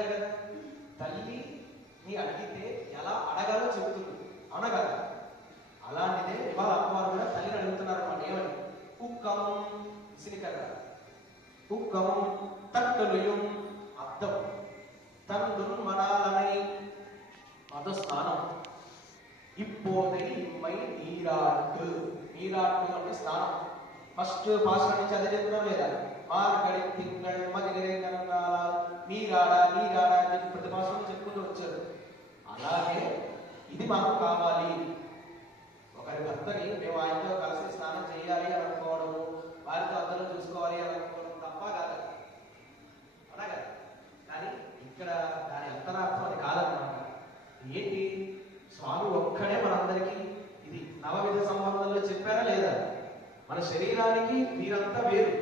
అడగాలి కదా. తల్లిని అడిగితే ఎలా అడగాలో చెబుతుంది, అవునా కదా. అలాంటిదే ఇవాళ అమ్మవారు కూడా తల్లిని అడుగుతున్నారు అన్నమాట. ఏమని? కుక్కం విసినికర్ర, కుక్కం తట్టులుయం అద్దం తన్ను మనాలనై మధు స్నానం ఇప్పోదై ఇమ్మై నీరాట్టు. నీరాట్టు అంటే స్నానం. ఫస్ట్ భాషణ నుంచి అదే చెప్తున్నాం లేదా? మార్గడి తింగళ్ మదిరే కరణాల నీరాడ నీరాడ అని చెప్పి ప్రతి భాషలో చెప్పుకుంటూ వచ్చారు. అలాగే ఇది మాకు కావాలి. ఒకరి భర్తని మేము ఆయనతో కలిసి స్నానం చేయాలి అని అనుకోవడము, వారితో అందరూ చూసుకోవాలి అని అనుకోవడం తప్ప కాదు, అవునా కదా. కానీ ఇక్కడ దాని అంతరార్థం అది కాదన్నమాట. ఏంటి? స్వామి ఒక్కడే మనందరికీ ఇది నవవిధ సంబంధంలో చెప్పారా లేదా? మన శరీరానికి మీరంతా వేరు.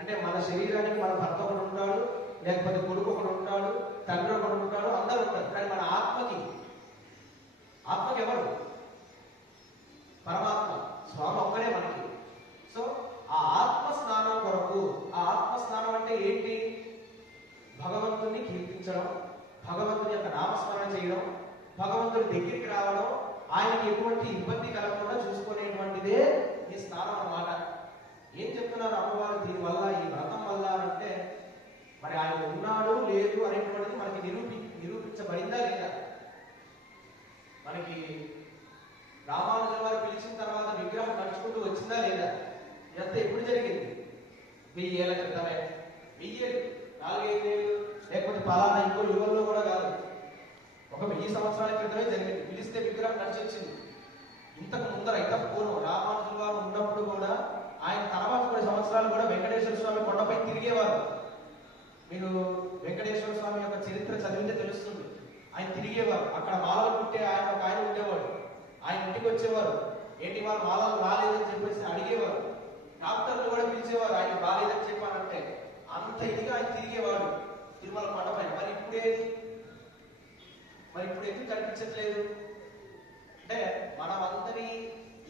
అంటే మన శరీరానికి మన భర్త ఒకడు ఉంటాడు, లేకపోతే కొడుకు ఒకడు ఉంటాడు, తండ్రి ఒకడు ఉంటాడు, అందరూ ఉంటారు. కానీ మన ఆత్మకి ఎవరు? పరమాత్మ స్వామి ఒక్కడే మనకి. సో ఆ ఆత్మ స్నానం కొరకు, ఆ ఆత్మ స్నానం అంటే ఏంటి? భగవంతుని కీర్తించడం, భగవంతుని యొక్క నామస్మరణ చేయడం, భగవంతుడి దగ్గరికి రావడం, ఆయనకి ఎటువంటి ఇబ్బంది కలగకుండా చూసుకునేటువంటిదే ఈ స్నానం అన్నమాట. ఏం చెప్తున్నారు అమ్మవారు దీనివల్ల, ఈ వ్రతం వల్ల అంటే? మరి ఆయన ఉన్నాడు లేదు అనేటువంటిది మనకి నిరూపించబడిందా లేదా? మనకి రామానుజుల వారు పిలిచిన తర్వాత విగ్రహం నడుచుకుంటూ వచ్చిందా లేదా? ఇదంతా ఎప్పుడు జరిగింది? 1000 ఏళ్ల క్రితమే. 1000 ఏళ్ళు, 4-5 ఏళ్ళు, లేకపోతే పలానా ఇంకో యుగంలో కూడా కాదు. ఒక 1000 సంవత్సరాల క్రితమే జరిగింది. పిలిస్తే విగ్రహం నడిచి వచ్చింది. ఇంతకు ముందర పూర్వం రామానుజుల వారు ఉన్నప్పుడు కూడా, ఆయన తర్వాత కొన్ని సంవత్సరాలు కూడా వెంకటేశ్వర స్వామి కొండపై తిరిగేవారు. మీరు వెంకటేశ్వర స్వామి యొక్క చరిత్ర చదివితే తెలుస్తుంది. ఆయన తిరిగేవారు. అక్కడ మాలలు పుట్టే ఆయన ఒక ఆయన ఉండేవాడు. ఆయన ఇంటికి వచ్చేవారు. ఏంటి వాళ్ళు మాలలు రాలేదని చెప్పేసి అడిగేవారు. డాక్టర్లు కూడా పిలిచేవారు ఆయన రాలేదని చెప్పానంటే. అంత ఇదిగా ఆయన తిరిగేవాడు తిరుమల కొండపై. మరి ఇప్పుడు ఎందుకు కనిపించట్లేదు అంటే, మనమందరి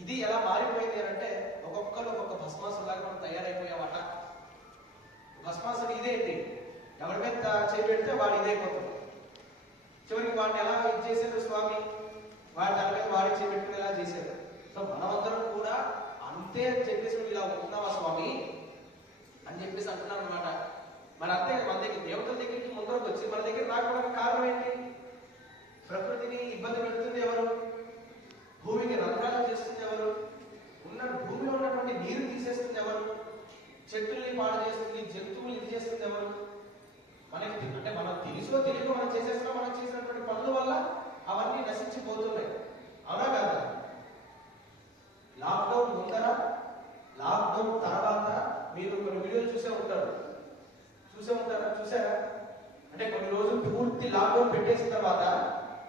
ఇది ఎలా మారిపోయింది అని అంటే, ఒక్కొక్కరు ఒక్కొక్క భస్మాసులాగా మనం తయారైపోయామట. భస్మాసుడు ఇదేంటి? ఎవరి మీద చేపెడితే వాడు ఇదైపోతాడు. చివరికి వాడిని ఎలా ఇది చేశారు స్వామి? వాడి తన మీద వాడి చేపెట్టుకునేలా చేశారు. సో మనమందరం కూడా అంతే అని చెప్పేసి ఇలా ఉన్నావా స్వామి అని చెప్పేసి అంటున్నారు అనమాట. మరి అంతే మన దగ్గర దేవతల దగ్గరికి ముందరకు వచ్చి మన దగ్గర రాకపోవడానికి కారణం ఏంటి? ప్రకృతిని ఇబ్బంది పెడుతుంది ఎవరు? భూమికి రంధ్రాలు చేస్తుంది ఎవరు? భూమిలో ఉన్నటువంటి నీరు తీసేస్తుంది ఎవరు? చెట్టుల్ని పాడు చేస్తుంది, జంతువులు ఇది చేస్తుంది ఎవరు? మనకి అంటే మనం తెలుసో తెలియకో మనం చేసేస్తున్నాం. మనం చేసినటువంటి పనుల వల్ల అవన్నీ నశించిపోతున్నాయి, అవునా కదా. లాక్డౌన్ ముందర, లాక్డౌన్ తర్వాత మీరు కొన్ని వీడియోలు చూసారా? అంటే కొన్ని రోజులు పూర్తి లాక్డౌన్ పెట్టేసిన తర్వాత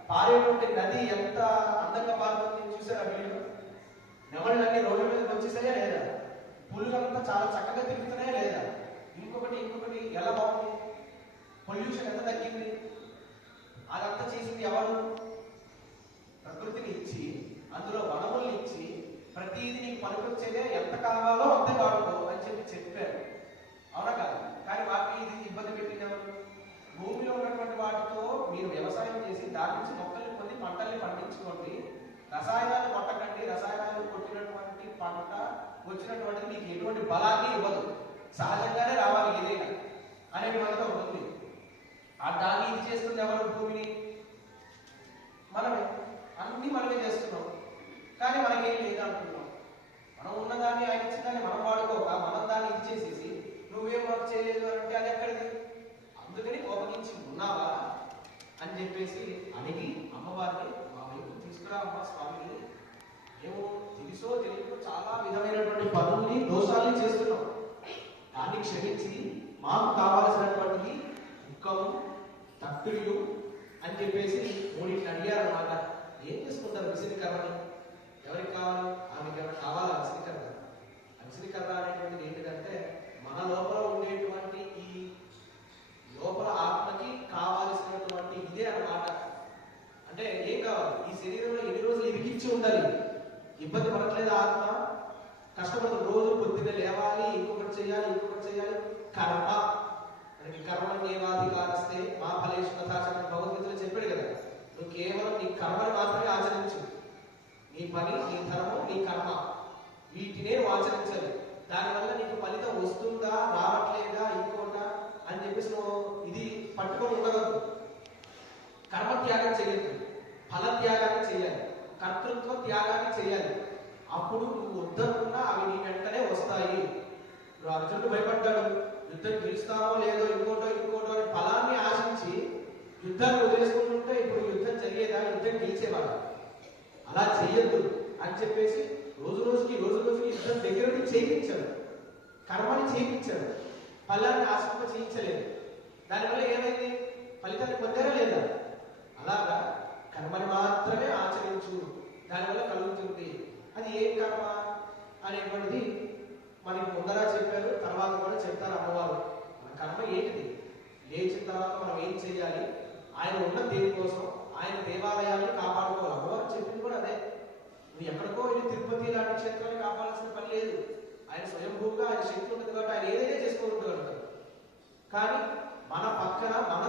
పారేటువంటి నది ఎంత అందంగా పారుతుంది చూసారా వీడియో? నెమళ్ళన్నీ రోడ్ల మీదకి వచ్చేసాయా లేదా? పులులంతా చాలా చక్కగా తిరుగుతున్నాయా లేదా? ఇంకొకటి ఎలా బాగుంది? పొల్యూషన్ ఎంత తగ్గింది? అదంతా చేసింది ఎవరు? ప్రకృతిని ఇచ్చి, అందులో వనముల్ని ఇచ్చి, ప్రతిదీ నీకు పనికొచ్చేదే, ఎంత కావాలో అంతే వాడుకో అని చెప్పారు, అవునా కాదు. కానీ వాటిని ఇది ఇబ్బంది పెట్టింది ఎవరు? భూమిలో ఉన్నటువంటి వాటితో మీరు వ్యవసాయం చేసి దాని నుంచి మొక్కల్ని కొన్ని పంటల్ని పండించుకోండి, రసాయనాలు కొట్టకండి. రసాయనాలు కొట్టినటువంటి పంట వచ్చినటువంటిది మీకు ఎటువంటి బలాన్ని ఇవ్వదు, సహజంగానే రావాలి ఏదైనా అనేటువంటిది ఒకటి ఉంది. దాన్ని ఇది చేస్తుంది ఎవరు? భూమిని. మనమే. అన్ని మనమే చేస్తున్నాం. కానీ మనకేం లేదు అనుకుంటున్నాం. మనం ఉన్నదాన్ని, ఆయన ఇచ్చిందాన్ని మనం వాడుకోక మనం దాన్ని ఇది చేసేసి నువ్వేం వర్క్ చేయలేదు అంటే అది ఎక్కడిది? అందుకని కోపగించి ఉన్నావా అని చెప్పేసి అడిగి అమ్మవారిని మా వైపు తీసుకురా అమ్మ స్వామిని. మేము తెలుసో తెలియకో చాలా విధమైనటువంటి పనుల్ని, దోషాలని చేస్తున్నాం. దాన్ని క్షమించి మాకు కావాల్సినటువంటి దుఃఖము, తక్కులు అని చెప్పేసి మూడింటిని అడిగారన్నమాట. ఏం చేసుకుంటారు విసిరికర్రని? ఎవరికి కావాలి? ఆమెకి ఎవరు కావాలా విసిరికర్ర? విసిరికర్ర అనేటువంటిది ఏంటిదంటే, మన లోపల ఉండేటువంటి ఈ లోపల ఆత్మకి కావాల్సినటువంటి ఇదే అన్నమాట. అంటే ఏం కావాలి? ఈ శరీరంలో ఎన్ని రోజులు ఇరికించి ఉండాలి? ఇబ్బంది పడట్లేదు ఆత్మ, కష్టపడుతుంది. రోజు పొద్దున్నే లేవాలి, ఇంకొకటి చేయాలి. కర్మ మనకి కర్మణ్యేవాధికారస్తే మా ఫలేషు తథాచరణ భగవద్గీతలో చెప్పాడు కదా, నువ్వు కేవలం నీ కర్మని మాత్రమే ఆచరించు. నీ పని, నీ ధర్మం, నీ కర్మ, వీటినే నువ్వు ఆచరించాలి. దానివల్ల నీకు ఫలితం వస్తుందా రావట్లేదా ఇంకోటా అని చెప్పేసి నువ్వు ఇది పట్టుకొని ఉండగలదు. కర్మ త్యాగం చేయొద్దు, ఫల త్యాగాన్ని చేయాలి, కర్తృత్వ త్యాగాన్ని చేయాలి. అప్పుడు నువ్వు వద్దనుకున్నా అవి నీ వెంటనే వస్తాయి. ఇప్పుడు అర్జునుడు భయపడ్డాడు, యుద్ధం గెలుస్తామో లేదో ఇంకోటో అని ఫలాన్ని ఆశించి యుద్ధాన్ని వదిలేసుకుంటుంటే ఇప్పుడు యుద్ధం జరిగేదా, యుద్ధం గెలిచేవాడు. అలా చెయ్యొద్దు అని చెప్పేసి రోజు రోజుకి యుద్ధం దగ్గర నుంచి చేయించాడు, కర్మని చేయించాడు, ఫలాన్ని ఆశింప చేయించలేదు. దానివల్ల ఏమైంది, ఫలితాన్ని పొందారా లేదా? అలాగా కర్మని మాత్రమే ఆచరించు, దానివల్ల కలుగుతుంది. అది ఏ కర్మ అనేటువంటిది మనకి ముందర చెప్పారు, తర్వాత కూడా చెప్తారు అమ్మవారు. మన కర్మ ఏంటిది, లేచిన తర్వాత మనం ఏం చేయాలి, ఆయన ఉన్న దేనికోసం, ఆయన దేవాలయాన్ని కాపాడుకోవాలి. అమ్మవారు చెప్పింది కూడా అదే. నువ్వు ఎక్కడికో వెళ్ళి తిరుపతి లాంటి క్షేత్రాన్ని కాపాడాల్సిన పని లేదు. ఆయన స్వయంభూగా ఆయన శక్తి ఉంటుంది కాబట్టి ఆయన ఏదైనా చేసుకోగలుగుతాడు. కానీ మన పక్కన మన